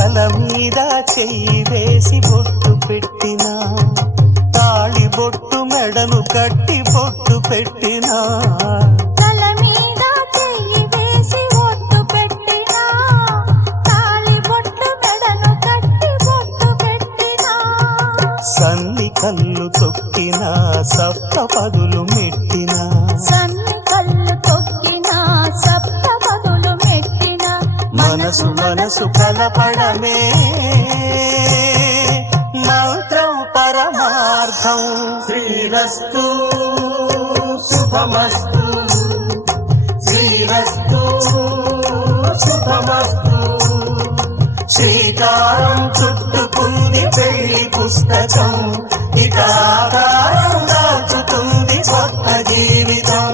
తల మీద చెయ్యి వేసి బొట్టు పెట్టినా, తాళి బొట్టు మెడను కట్టి బొట్టు పెట్టినా, తల మీద చెయ్యి వేసి బొట్టు పెట్టినా, తాళి బొట్టు మెడను కట్టి బొట్టు పెట్టినా, సన్ని కళ్ళు తొక్కినా సప్త పదులు మెట్టినా, సన్ని కళ్ళు తొక్కినా సప్త పదులు మెట్టినా, మనసు మనసు కలపడమే మంత్రం పరమార్థం. శ్రీరస్తు శుభమస్తు, శ్రీరస్తు శుభమస్తు. శ్రీకారం చుట్టుకుంది పెళ్లి పుస్తకం, ఇక ఆకారం దాచుతుంది కొత్త జీవితం.